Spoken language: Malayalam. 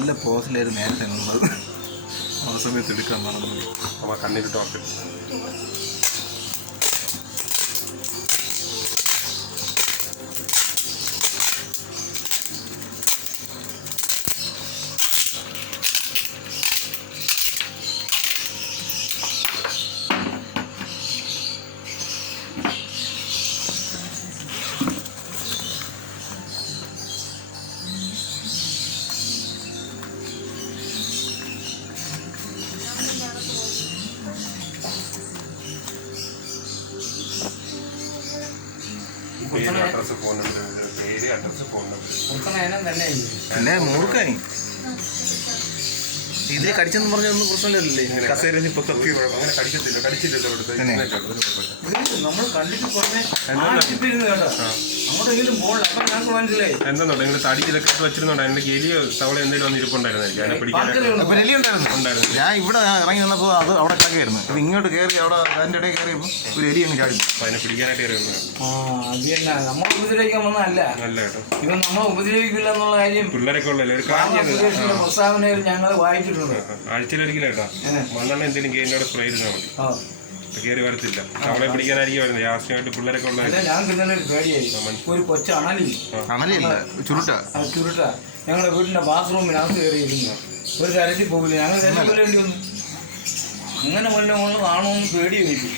നല്ല പോസിലായിരുന്നു നേരത്തെ ഉള്ളത്. ആ സമയത്ത് എടുക്കാൻ നടന്നത് അപ്പോൾ കണ്ണിലിട്ട് ഓർക്കും. അഡ്രസ് ഫോൺ നമ്പർ പേര് അഡ്രസ് ഫോൺ നമ്പർ പിന്നെ മൂർക്കാനി ഇതിൽ കടിച്ചെന്ന് പറഞ്ഞൊന്നും പ്രശ്നമില്ലല്ലേ? കസേരയിൽ ഇപ്പൊ അങ്ങനെ കടിച്ചില്ലല്ലോ നമ്മൾ കണ്ടിട്ട് എന്താ നിങ്ങൾ തടിയിലൊക്കെ വെച്ചിരുന്നോണ്ട് അതിന്റെ ഗലിയോ തവള എന്തെങ്കിലും വന്ന് ഇരിപ്പുണ്ടായിരുന്നില്ല അതിനെ പിടിക്കാനായിരുന്നു. ഞാൻ ഇവിടെ ഇറങ്ങി വന്നപ്പോൾ അത് അവിടെ കിടക്കായിരുന്നു. ഇത് ഇങ്ങോട്ട് കയറി അവിടെ അതിൻ്റെ ഇടയിൽ കയറിയപ്പോൾ ഒരു എലി അങ്ങ് ചാടി. അപ്പൊ അതിനെ പിടിക്കാനായിട്ട് കയറി നമ്മളെ ഉപദ്രവിക്കാൻ വന്നതല്ല. നല്ല കേട്ടോ, ഇത് നമ്മളെ ഉപദ്രവിക്കില്ല എന്നുള്ള കാര്യം പിള്ളേരൊക്കെ ഉള്ളല്ലേ ഒരു പ്രസ്താവനയിൽ ഞങ്ങൾ വായിച്ചിട്ടുണ്ട്. ആഴ്ചയിലൊരിക്കലും കേട്ടോ മണ്ണെണ്ണ എന്തെങ്കിലും ഗെയിനോടെ സ്പ്രേ ചെയ്താൽ മതി, കയറി വരത്തില്ല. അവളെ പിടിക്കാനായിരിക്കും വരുന്നത്. യാസ്യമായിട്ട് പിള്ളേരൊക്കെ ഉള്ള ഞാൻ പിന്നെ പേടിയായി. ഒരു കൊച്ചു ചുരുട്ട ഞങ്ങളുടെ വീടിന്റെ ബാത്റൂമിനകത്ത് കയറിയിരുന്നു. ഒരു തരത്തിൽ പോകില്ല. ഞങ്ങൾ തരത്തിൽ വേണ്ടി വന്നു. അങ്ങനെ വല്ല ഒന്ന് കാണുമെന്ന് പേടി വയ്ക്കും.